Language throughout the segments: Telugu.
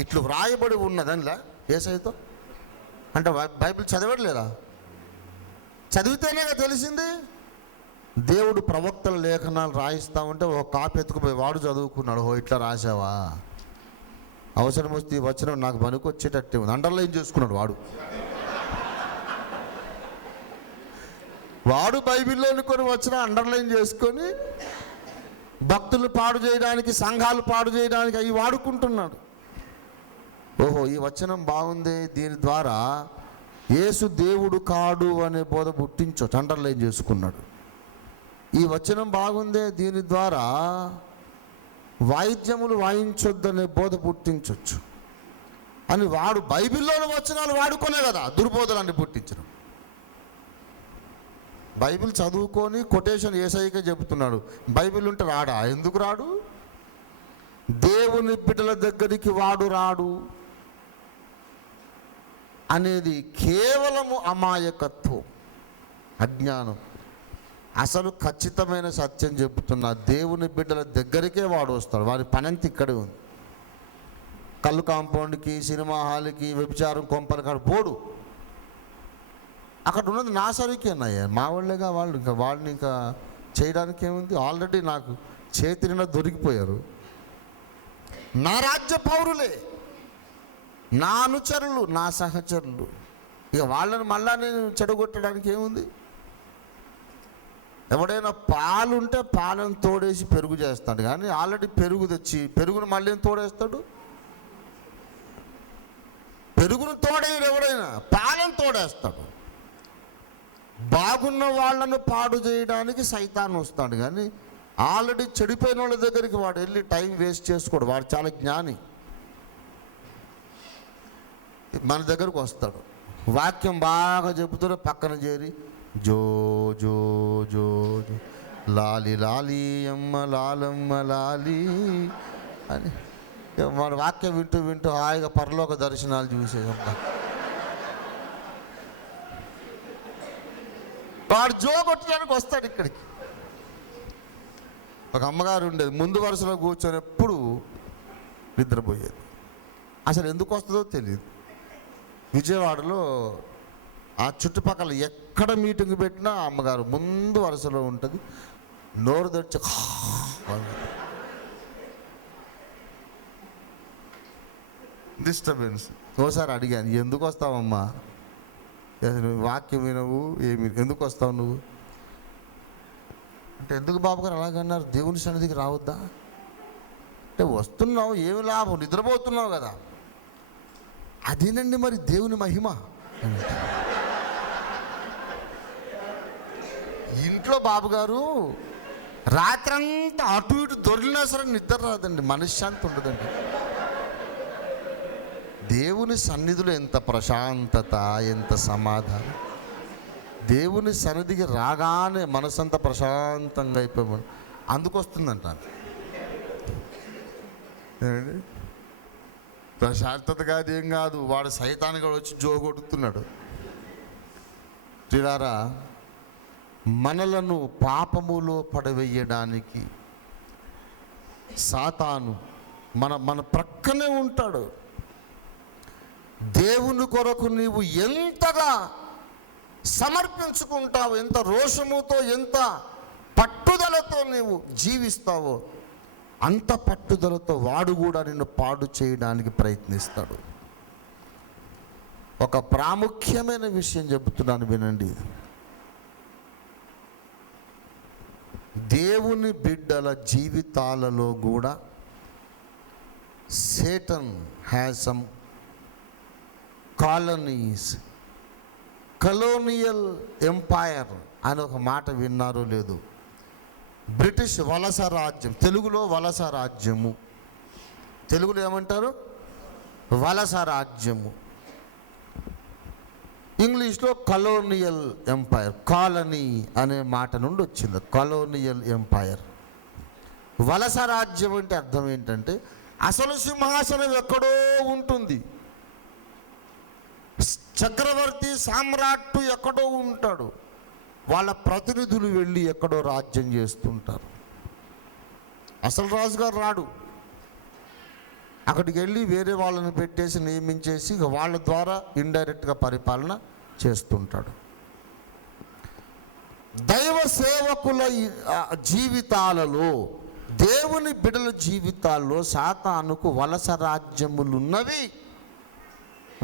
ఇట్లు వ్రాయబడి ఉన్నదనిలా యేసయ్యతో అంటే బైబిల్ చదవట్లేదా? చదివితేనే తెలిసింది. దేవుడు ప్రవక్తల లేఖనాలు రాయిస్తా ఉంటే ఒక కాపీ ఎత్తుకుపోయి వాడు చదువుకున్నాడు. ఓ ఇట్లా రాసావా, అవసరం వస్తే ఈ వచనం నాకు పనికొచ్చేటట్టే ఉంది, అండర్లైన్ చేసుకున్నాడు వాడు బైబిల్లోని కొన్ని వచ్చిన అండర్లైన్ చేసుకొని భక్తులు పాడు చేయడానికి, సంఘాలు పాడు చేయడానికి అవి వాడుకుంటున్నాడు. ఓహో ఈ వచనం బాగుంది, దీని ద్వారా యేసు దేవుడు కాడు అనే బోధ పుట్టించవచ్చు, అండర్లైన్ చేసుకున్నాడు. ఈ వచనం బాగుందే, దీని ద్వారా వాయిద్యములు వాయించొద్దనే బోధ పుట్టించవచ్చు అని వాడు బైబిల్లోని వచనాలు వాడుకునే కదా దుర్బోధనాన్ని పుట్టించడం. బైబిల్ చదువుకొని కొటేషన్ యేసయ్యకే చెబుతున్నాడు. బైబిల్ ఉంటే రాడా? ఎందుకు రాడు? దేవుని బిడ్డల దగ్గరికి వాడు రాడు అనేది కేవలము అమాయకత్వం, అజ్ఞానం. అసలు ఖచ్చితమైన సత్యం చెబుతున్నా, దేవుని బిడ్డల దగ్గరికే వాడు వస్తాడు. వారి పనంతా ఇక్కడే ఉంది. కళ్ళు కాంపౌండ్కి, సినిమా హాల్కి, వ్యభిచారం కొంపల కాడ పోడు. అక్కడ ఉన్నది నా సరికేనయ్యా, మా వాళ్ళేగా వాళ్ళు. ఇంకా వాళ్ళని ఇంకా చేయడానికి ఏముంది? ఆల్రెడీ నాకు చేతి నిండా దొరికిపోయారు. నా రాజ్య పౌరులే, నా అనుచరులు, నా సహచరులు. ఇక వాళ్ళని మళ్ళా నేను చెడగొట్టడానికి ఏముంది? ఎవడైనా పాలుంటే పాలను తోడేసి పెరుగు చేస్తాడు, కానీ ఆల్రెడీ పెరుగు తెచ్చి పెరుగును మళ్ళీ తోడేస్తాడు? పెరుగును తోడేయడు ఎవడైనా, పాలను తోడేస్తాడు. బాగున్న వాళ్ళను పాడు చేయడానికి సైతాన్ వస్తాడు, కానీ ఆల్రెడీ చెడిపోయిన వాళ్ళ దగ్గరికి వాడు వెళ్ళి టైం వేస్ట్ చేసుకోడు. వాడు చాలా జ్ఞాని. మన దగ్గరకు వస్తాడు, వాక్యం బాగా చెబుతూనే పక్కన చేరి జో జో జో జో లాలి లాలి అమ్మ లాలమ్మ లాలి అని మన వాక్యం వింటూ వింటూ హాయిగా పరలోక దర్శనాలు చూసేదమ్మా. వాడు జో కొట్టడానికి వస్తాడు ఇక్కడికి. ఒక అమ్మగారు ఉండేది, ముందు వరుసలో కూర్చొని ఎప్పుడు నిద్రపోయేది. అసలు ఎందుకు వస్తుందో తెలియదు. విజయవాడలో ఆ చుట్టుపక్కల ఎక్కడ మీటింగ్ పెట్టినా అమ్మగారు ముందు వరుసలో ఉంటుంది. నోరు తెచ్చి డిస్టర్బెన్స్. ఓసారి అడిగాను, ఎందుకు వస్తావమ్మా? వాక్యం వినవు, ఏమి ఎందుకు వస్తావు నువ్వు అంటే, ఎందుకు బాబుగారు అలాగన్నారు? దేవుని సన్నిధికి రావద్దా అంటే, వస్తున్నావు ఏమి లాభం, నిద్రపోతున్నావు కదా. అదేనండి మరి దేవుని మహిమ. ఇంట్లో బాబుగారు రాత్రంతా అటు ఇటు దొరికినా సరే నిద్ర రాదండి, మనశ్శాంతి ఉండదండి. దేవుని సన్నిధిలో ఎంత ప్రశాంతత, ఎంత సమాధానం. దేవుని సన్నిధికి రాగానే మనసంతా ప్రశాంతంగా అయిపోయి అందుకొస్తుందంట. ప్రశాంతత కాదు, ఏం కాదు. వాడు సైతానుగా వచ్చి జోగొడుతున్నాడు. చూడారా, మనలను పాపములో పడవేయడానికి సాతాను మన ప్రక్కనే ఉంటాడు. దేవుని కొరకు నీవు ఎంతగా సమర్పించుకుంటావు, ఎంత రోషముతో, ఎంత పట్టుదలతో నీవు జీవిస్తావో అంత పట్టుదలతో వాడు కూడా నిన్ను పాడు చేయడానికి ప్రయత్నిస్తాడు. ఒక ప్రాముఖ్యమైన విషయం చెబుతున్నాను, వినండి. దేవుని బిడ్డల జీవితాలలో కూడా Satan has some colonial empire అని ఒక మాట విన్నారో లేదు. బ్రిటిష్ వలస రాజ్యం, తెలుగులో వలస రాజ్యము, తెలుగులో ఏమంటారు? వలస రాజ్యము. ఇంగ్లీష్లో కలోనియల్ ఎంపైర్, కాలనీ అనే మాట నుండి వచ్చింది. కలోనియల్ ఎంపైర్, వలస రాజ్యం అంటే అర్థం ఏంటంటే అసలు సింహాసనం ఎక్కడో ఉంటుంది, చక్రవర్తి సామ్రాట్టు ఎక్కడో ఉంటాడు, వాళ్ళ ప్రతినిధులు వెళ్ళి ఎక్కడో రాజ్యం చేస్తుంటారు. అసలు రాజుగారు రాడు. అక్కడికి వెళ్ళి వేరే వాళ్ళని పెట్టేసి నియమించేసి ఇక వాళ్ళ ద్వారా ఇండైరెక్ట్గా పరిపాలన చేస్తుంటాడు. దైవ సేవకుల జీవితాలలో, దేవుని బిడ్డల జీవితాల్లో సాతానుకు వలస రాజ్యములు ఉన్నవి.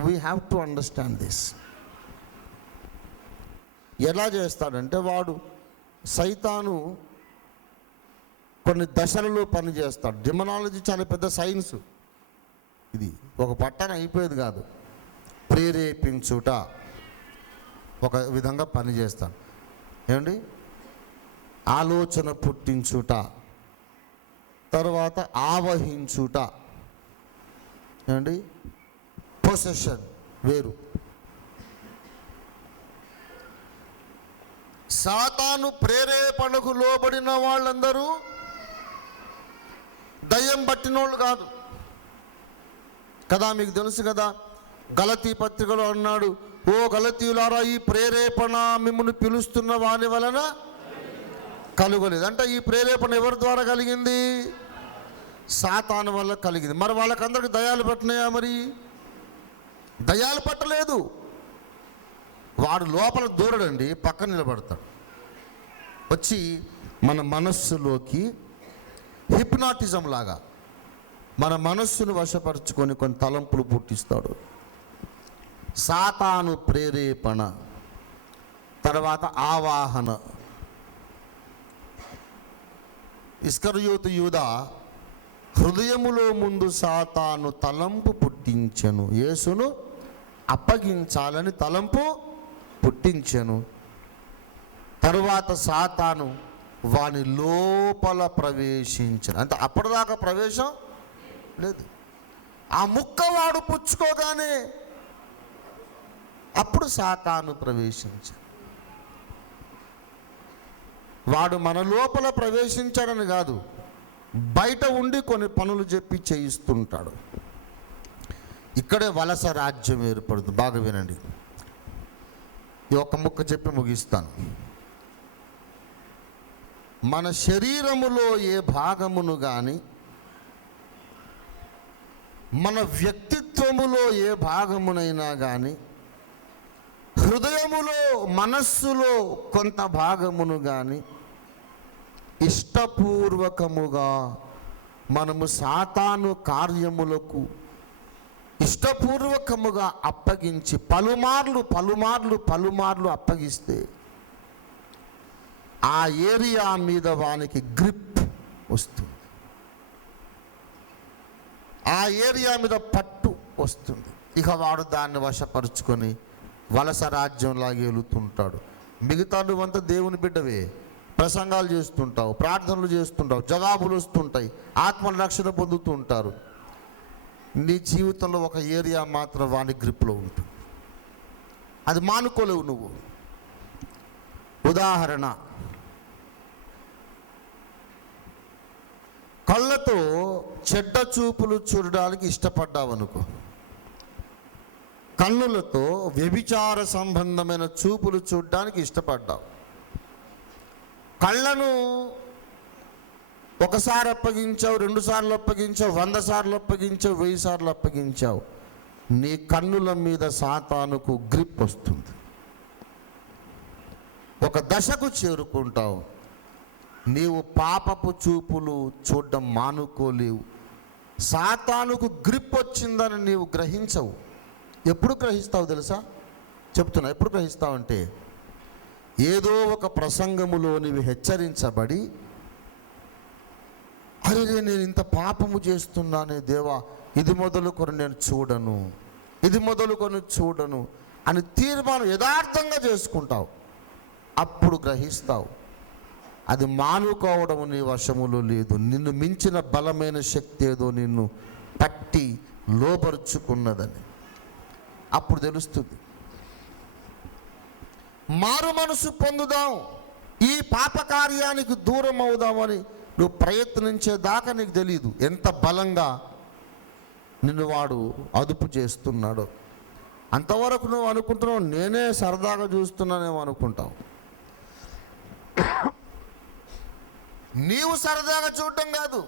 We have to understand this. ఎలా చేస్తాడంటే వాడు సైతాను కొన్ని దశలలో పనిచేస్తాడు. డిమనాలజీ చాలా పెద్ద సైన్స్. ఇది ఒక పట్టణ అయిపోయేది కాదు. ప్రేరేపించుట ఒక విధంగా పనిచేస్తాడు. ఏమండి, ఆలోచన పుట్టించుట, తర్వాత ఆవహించుట, ఏమండి, పొసెషన్ వేరు. సాతాను ప్రేరేపణకు లోబడిన వాళ్ళందరూ దయ్యం పట్టినోళ్ళు కాదు కదా. మీకు తెలుసు కదా, గలతీ పత్రికలో అన్నాడు, ఓ గలతీయులారా, ఈ ప్రేరేపణ మిమ్మల్ని పిలుస్తున్న వాని వలన కలుగలేదు. అంటే ఈ ప్రేరేపణ ఎవరి ద్వారా కలిగింది? సాతాను వల్ల కలిగింది. మరి వాళ్ళకందరికి దయ్యాలు పట్టినాయా? మరి దయ్యాలు పట్టలేదు. వాడు లోపల దూరడండి, పక్కన నిలబడతాడు, వచ్చి మన మనస్సులోకి హిప్నాటిజం లాగా మన మనస్సును వశపరుచుకొని కొన్ని తలంపులు పుట్టిస్తాడు. సాతాను ప్రేరేపణ, తర్వాత ఆవాహన. ఇస్కరియోతు యూదా హృదయములో ముందు సాతాను తలంపు పుట్టించెను, యేసును అప్పగించాలని తలంపు పుట్టించెను. తరువాత సాతాను వాని లోపల ప్రవేశించను. అంటే అప్పటిదాకా ప్రవేశం లేదు. ఆ ముక్క వాడు పుచ్చుకోగానే అప్పుడు సాతాను ప్రవేశించాడు. వాడు మన లోపల ప్రవేశించాడని కాదు, బయట ఉండి కొన్ని పనులు చెప్పి చేయిస్తుంటాడు. ఇక్కడే వలస రాజ్యం ఏర్పడుతుంది. బాగా వినండి, ఈ ఒక్క ముక్క చెప్పి ముగిస్తాను. మన శరీరములో ఏ భాగమును కానీ, మన వ్యక్తిత్వములో ఏ భాగమునైనా కానీ, హృదయములో మనస్సులో కొంత భాగమును కానీ ఇష్టపూర్వకముగా మనము సాతాను కార్యములకు ఇష్టపూర్వకముగా అప్పగించి పలుమార్లు అప్పగిస్తే ఆ ఏరియా మీద వానికి గ్రిప్ వస్తుంది, ఆ ఏరియా మీద పట్టు వస్తుంది. ఇక వాడు దాన్ని వశపరుచుకొని వలస రాజ్యంలాగా వెళుతుంటాడు. మిగతా నువ్వంతా దేవుని బిడ్డవే, ప్రసంగాలు చేస్తుంటావు, ప్రార్థనలు చేస్తుంటావు, జవాబులు వస్తుంటాయి, ఆత్మ రక్షణ పొందుతూ ఉంటారు. నీ జీవితంలో ఒక ఏరియా మాత్రం వాని గ్రిప్లో ఉంటుంది, అది మానుకోలేవు నువ్వు. ఉదాహరణ, కళ్ళతో చెడ్డ చూపులు చూడడానికి ఇష్టపడ్డావు అనుకో, కన్నులతో వ్యభిచార సంబంధమైన చూపులు చూడడానికి ఇష్టపడ్డావు. కళ్ళను ఒకసారి అప్పగించావు, 2 సార్లు అప్పగించావు, 100 సార్లు అప్పగించావు, 1000 సార్లు అప్పగించావు, నీ కన్నుల మీద సాతానుకు గ్రిప్ వస్తుంది. ఒక దశకు చేరుకుంటావు, నీవు పాపపు చూపులు చూడడం మానుకోలేవు. సాతానుకు గ్రిప్ వచ్చిందని నీవు గ్రహించవు. ఎప్పుడు గ్రహిస్తావు తెలుసా? చెప్తున్నా, ఎప్పుడు గ్రహిస్తావంటే ఏదో ఒక ప్రసంగములో నీవు హెచ్చరించబడి, అరే నేను ఇంత పాపము చేస్తున్నానే దేవా, ఇది మొదలుకొని నేను చూడను, ఇది మొదలుకొని చూడను అని తీర్మానం యథార్థంగా చేసుకుంటావు. అప్పుడు గ్రహిస్తావు అది మానుకోవడం నీ వశములో లేదు. నిన్ను మించిన బలమైన శక్తి ఏదో నిన్ను పట్టి లోపరుచుకున్నదని అప్పుడు తెలుస్తుంది. మారు మనసు పొందుదాం, ఈ పాపకార్యానికి దూరం అవుదామని నువ్వు ప్రయత్నించేదాకా నీకు తెలియదు ఎంత బలంగా నిన్ను వాడు అదుపు చేస్తున్నాడో. అంతవరకు నువ్వు అనుకుంటున్నావు నేనే సరదాగా చూస్తున్నానేమో అనుకుంటావు. నీవు సరదాగా చూడటం కాదు,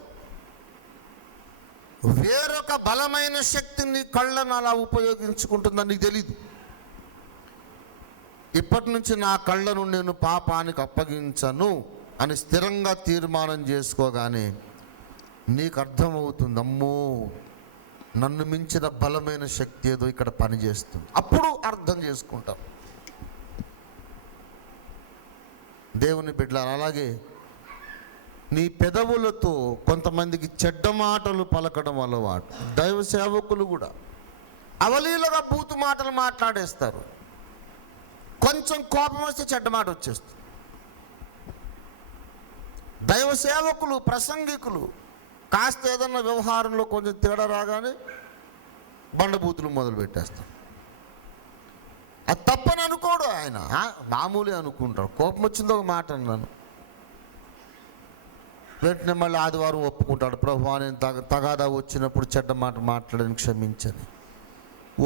వేరొక యొక్క బలమైన శక్తిని కళ్ళను అలా ఉపయోగించుకుంటుందని నీకు తెలీదు. ఇప్పటి నుంచి నా కళ్ళను నేను పాపానికి అప్పగించను అని స్థిరంగా తీర్మానం చేసుకోగానే నీకు అర్థమవుతుంది, అమ్మో నన్ను మించిన బలమైన శక్తి ఏదో ఇక్కడ పనిచేస్తుంది. అప్పుడు అర్థం చేసుకుంటాం. దేవుని బిడ్డలారా, అలాగే నీ పెదవులతో కొంతమందికి చెడ్డ మాటలు పలకడం అలవాటు. దైవ సేవకులు కూడా అవలీలగా బూతు మాటలు మాట్లాడేస్తారు. కొంచెం కోపం వస్తే చెడ్డ మాట వచ్చేస్తుంది. దైవ సేవకులు, ప్రసంగికులు కాస్త ఏదన్నా వ్యవహారంలో కొంచెం తేడా రాగానే బండబూతులు మొదలు పెట్టేస్తారు. అది తప్పని అనుకోడు ఆయన, మామూలే అనుకుంటాడు. కోపం వచ్చిందో ఒక మాట అన్నాను, వెంటనే మళ్ళీ ఆదివారం ఒప్పుకుంటాడు, ప్రభువా నేను తగాదా వచ్చినప్పుడు చెడ్డ మాట మాట్లాడని క్షమించని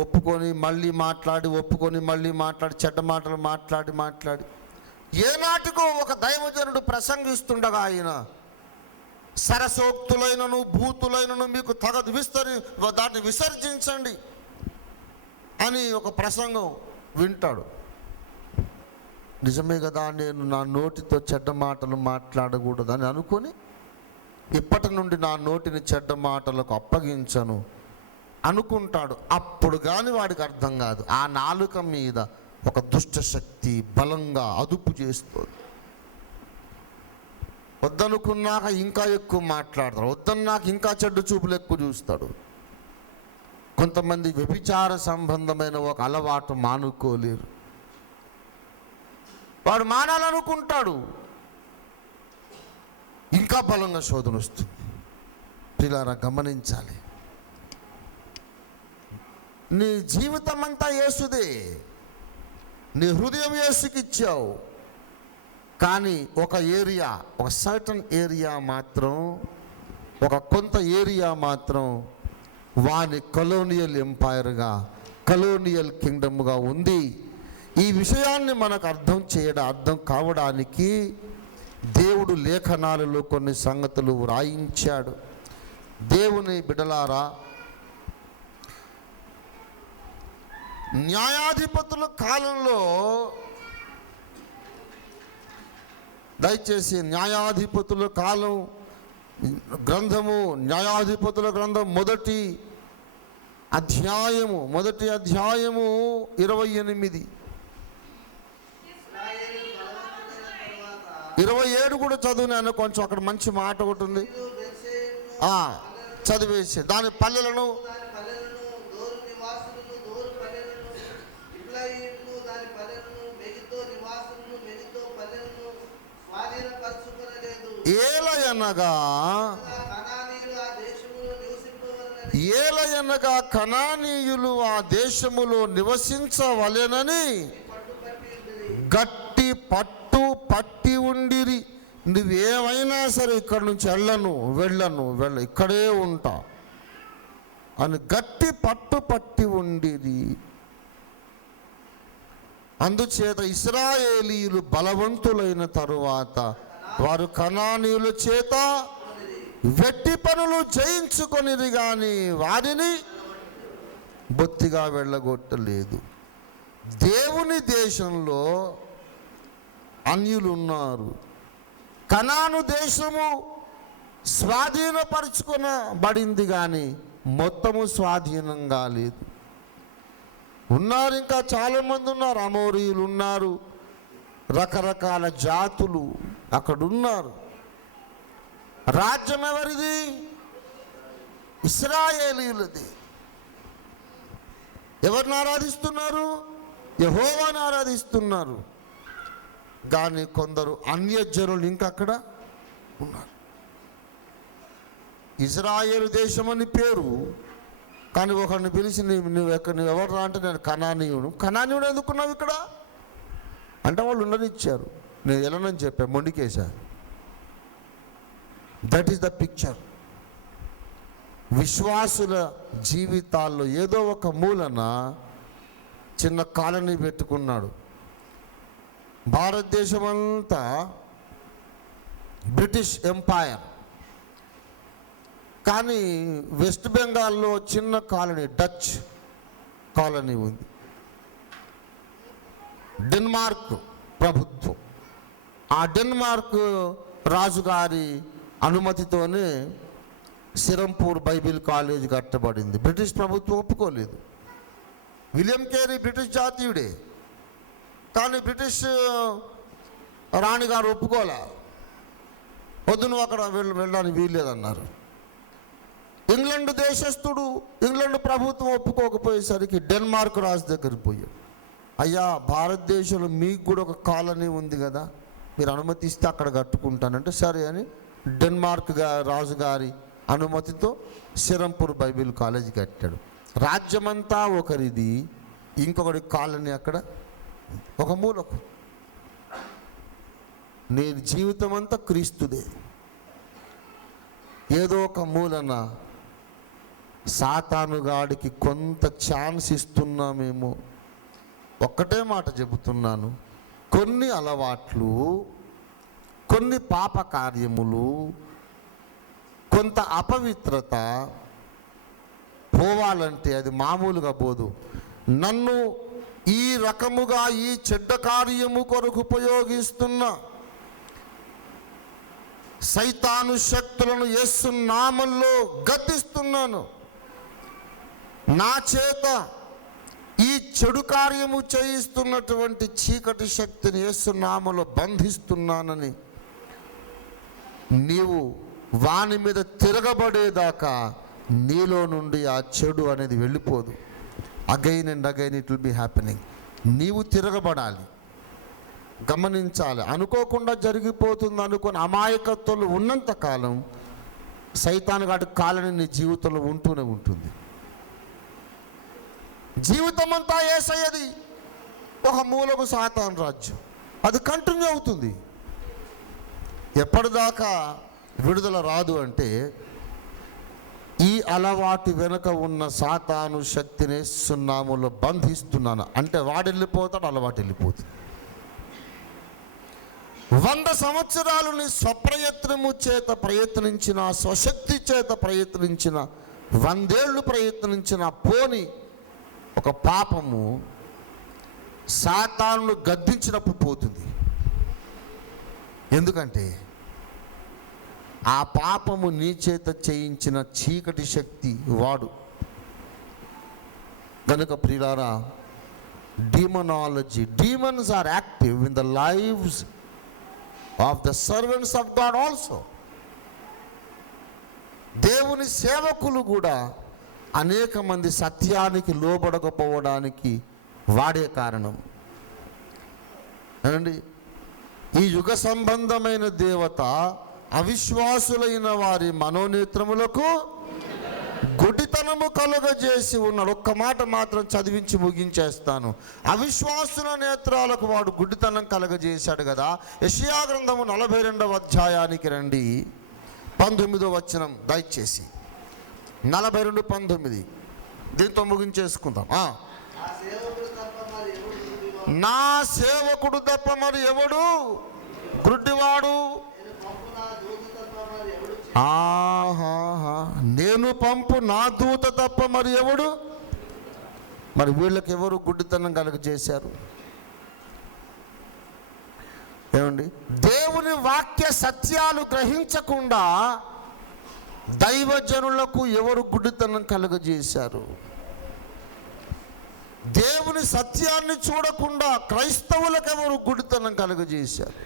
ఒప్పుకొని మళ్ళీ మాట్లాడి, ఒప్పుకొని మళ్ళీ మాట్లాడి, చెడ్డ మాటలు మాట్లాడి ఏనాటికో ఒక దైవజనుడు ప్రసంగిస్తుండగా ఆయన సరసోక్తులైనను భూతులైనను మీకు తగదు, దాన్ని విసర్జించండి అని ఒక ప్రసంగం వింటాడు. నిజమే కదా, నేను నా నోటితో చెడ్డ మాటలు మాట్లాడకూడదని అనుకొని ఇప్పటి నుండి నా నోటిని చెడ్డ మాటలకు అప్పగించను అనుకుంటాడు. అప్పుడు కానీ వాడికి అర్థం కాదు, ఆ నాలుక మీద ఒక దుష్ట శక్తి బలంగా అదుపు చేస్తుంది. వద్దనుకున్నాక ఇంకా ఎక్కువ మాట్లాడతాడు, వద్దన్నాక ఇంకా చెడ్డ చూపులు ఎక్కువ చూస్తాడు. కొంతమంది వ్యభిచార సంబంధమైన ఒక అలవాటు మానుకోలేరు. వాడు మానాలనుకుంటాడు, ఇంకా బలంగా శోధన వస్తుంది. పిల్లారా గమనించాలి, నీ జీవితం అంతా యేసుదే, నీ హృదయం యేసుకి ఇచ్చావు. కానీ ఒక ఏరియా, ఒక సర్టన్ ఏరియా మాత్రం, ఒక కొంత ఏరియా మాత్రం వాని కొలోనియల్ ఎంపైర్గా, కొలోనియల్ కింగ్డమ్గా ఉంది. ఈ విషయాన్ని మనకు అర్థం కావడానికి దేవుడు లేఖనాలలో కొన్ని సంగతులు వ్రాయించాడు. దేవుని బిడ్డలారా, న్యాయాధిపతుల కాలంలో, దయచేసి న్యాయాధిపతుల కాలం గ్రంథము, న్యాయాధిపతుల గ్రంథం మొదటి అధ్యాయము 28, 27 కూడా చదువునాను. కొంచెం అక్కడ మంచి మాట ఒకటి ఉంది, చదివేసి దాని పల్లెలను ఏలయనగా కనానీయులు ఆ దేశములో నివసించవలెనని గట్టి పట్టి ఉండిరి. నువ్వేమైనా సరే ఇక్కడి నుంచి వెళ్ళను ఇక్కడే ఉంటా అని గట్టి పట్టి ఉండిరి. అందుచేత ఇశ్రాయేలీయులు బలవంతులైన తరువాత వారు కనానీయుల చేత వెట్టి పనులు చేయించుకొనిరి, కానీ వారిని బొత్తిగా వెళ్ళగొట్టలేదు. దేవుని దేశంలో అన్యులు ఉన్నారు. కనాను దేశము స్వాధీనపరుచుకొనబడింది, కానీ మొత్తము స్వాధీనం కాలేదు. ఉన్నారు, ఇంకా చాలామంది ఉన్నారు. అమోరీయులు ఉన్నారు, రకరకాల జాతులు అక్కడున్నారు. రాజ్యం ఎవరిది? ఇశ్రాయేలీయులది. ఎవరిని ఆరాధిస్తున్నారు? యెహోవాను ఆరాధిస్తున్నారు. కానీ కొందరు అన్యజనులు ఇంకా అక్కడ ఉన్నారు. ఇశ్రాయేలు దేశం అని పేరు, కానీ ఒకరిని పిలిచి నువ్వు ఎవరు రా అంటే నేను కనానీయుడు ఎందుకున్నావు ఇక్కడ అంటే వాళ్ళు ఉండనిచ్చారు. నేను వెళ్ళనని చెప్పా, మొండికేశా. That is the picture. విశ్వాసుల జీవితాల్లో ఏదో ఒక మూలన చిన్న కాలనీ పెట్టుకున్నాడు. భారతదేశం అంతా బ్రిటిష్ ఎంపైర్, కానీ వెస్ట్ బెంగాల్లో చిన్న కాలనీ, డచ్ కాలనీ ఉంది. డెన్మార్క్ ప్రభుత్వం, ఆ డెన్మార్క్ రాజుగారి అనుమతితోనే సిరంపూర్ బైబిల్ కాలేజ్ కట్టబడింది. బ్రిటిష్ ప్రభుత్వం ఒప్పుకోలేదు. విలియం కేరీ బ్రిటిష్ జాతీయుడే, కానీ బ్రిటిష్ రాణిగారు ఒప్పుకోలే. వద్దు, నువ్వు అక్కడ వెళ్ళడానికి వీల్లేదన్నారు. ఇంగ్లాండ్ దేశస్థుడు, ఇంగ్లాండ్ ప్రభుత్వం ఒప్పుకోకపోయేసరికి డెన్మార్క్ రాజు దగ్గరికి పోయాడు. అయ్యా, భారతదేశంలో మీకు కూడా ఒక కాలనీ ఉంది కదా, మీరు అనుమతిస్తే అక్కడ కట్టుకుంటానంటే సరే అని డెన్మార్క్ రాజుగారి అనుమతితో సిరంపూర్ బైబిల్ కాలేజ్ కట్టాడు. రాజ్యమంతా ఒకరిది, ఇంకొకటి కాలనీ అక్కడ ఒక మూలకు. నేను జీవితం అంతా క్రీస్తుదే. ఏదో ఒక మూలన సాతానుగాడికి కొంత ఛాన్స్ ఇస్తున్నామేమో. ఒక్కటే మాట చెబుతున్నాను, కొన్ని అలవాట్లు, కొన్ని పాప కార్యములు, కొంత అపవిత్రత పోవాలంటే అది మామూలుగా పోదు. నన్ను ఈ రకముగా ఈ చెడ్డ కార్యము కొరకు ఉపయోగిస్తున్న సైతాను శక్తులను యేసు నామములో గద్దిస్తున్నాను. నా చేత ఈ చెడు కార్యము చేయిస్తున్నటువంటి చీకటి శక్తిని యేసు నామములో బంధిస్తున్నానని నీవు వాని మీద తిరగబడేదాకా నీలో నుండి ఆ చెడు అనేది వెళ్ళిపోదు. Again and again it will be happening. నీవు తిరగబడాలి, గమనించాలి. అనుకోకుండా జరిగిపోతుంది అనుకుని అమాయకత్వంలో ఉన్నంతకాలం సైతాను గాడి కాలని నీ జీవితంలో ఉంటూనే ఉంటుంది. జీవితం అంతా యేసయ్యది, ఒక మూలకు సాతాను రాజ్యం, అది కంటిన్యూ అవుతుంది. ఎప్పటిదాకా విడుదల రాదు అంటే ఈ అలవాటు వెనుక ఉన్న సాతాను శక్తిని సున్నాములో బంధిస్తున్నాను అంటే వాడు వెళ్ళిపోతాడు, అలవాటు వెళ్ళిపోతుంది. 100 సంవత్సరాలు నీ స్వప్రయత్నము చేత ప్రయత్నించిన, స్వశక్తి చేత ప్రయత్నించిన, 100 ఏళ్ళు ప్రయత్నించిన పోని ఒక పాపము సాతానును గద్దించినప్పుడు పోతుంది. ఎందుకంటే ఆ పాపము నీ చేత చేయించిన చీకటి శక్తి వాడు. కనుక ప్రియులారా, demonology, demons are active in the lives of the servants of God also. దేవుని సేవకులు కూడా అనేక మంది సత్యానికి లోబడకపోవడానికి వాడే కారణం. ఏమండి, ఈ యుగ సంబంధమైన దేవత అవిశ్వాసులైన వారి మనోనేత్రములకు గుడ్డితనము కలుగజేసి ఉన్నాడు. ఒక్క మాట మాత్రం చదివించి ముగించేస్తాను. అవిశ్వాసుల నేత్రాలకు వాడు గుడ్డితనం కలుగజేశాడు కదా. యెషయా గ్రంథము 42వ అధ్యాయానికి రండి, 19వ వచనం దయచేసి. 42:19 దీంతో ముగించేసుకుందాం. నా సేవకుడు తప్ప మరి ఎవడు గుడ్డివాడు? నేను పంపు నా దూత తప్ప మరి ఎవడు? మరి వీళ్ళకి ఎవరు గుడ్డితనం కలుగజేశారు? ఏమండి, దేవుని వాక్య సత్యాలు గ్రహించకుండా దైవజనులకు ఎవరు గుడ్డితనం కలుగజేశారు? దేవుని సత్యాన్ని చూడకుండా క్రైస్తవులకు ఎవరు గుడ్డితనం కలుగజేశారు?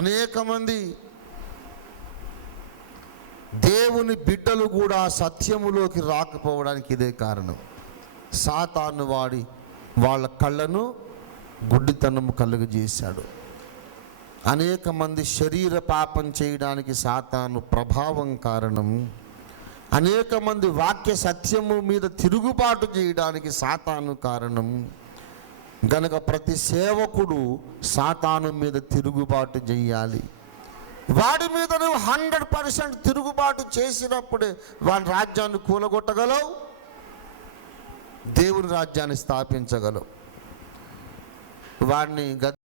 అనేక మంది దేవుని బిడ్డలు కూడా సత్యములోకి రాకపోవడానికి ఇదే కారణం. సాతాను వాడి వాళ్ళ కళ్ళను గుడ్డితనము కలుగజేశాడు. అనేక మంది శరీర పాపం చేయడానికి సాతాను ప్రభావం కారణం. అనేక మంది వాక్య సత్యము మీద తిరుగుబాటు చేయడానికి సాతాను కారణం. గనక ప్రతి సేవకుడు సాతాను మీద తిరుగుబాటు చేయాలి. వాడి మీద నువ్వు 100% తిరుగుబాటు చేసినప్పుడే వాడి రాజ్యాన్ని కూలగొట్టగలవు, దేవుని రాజ్యాన్ని స్థాపించగలవు. వాడిని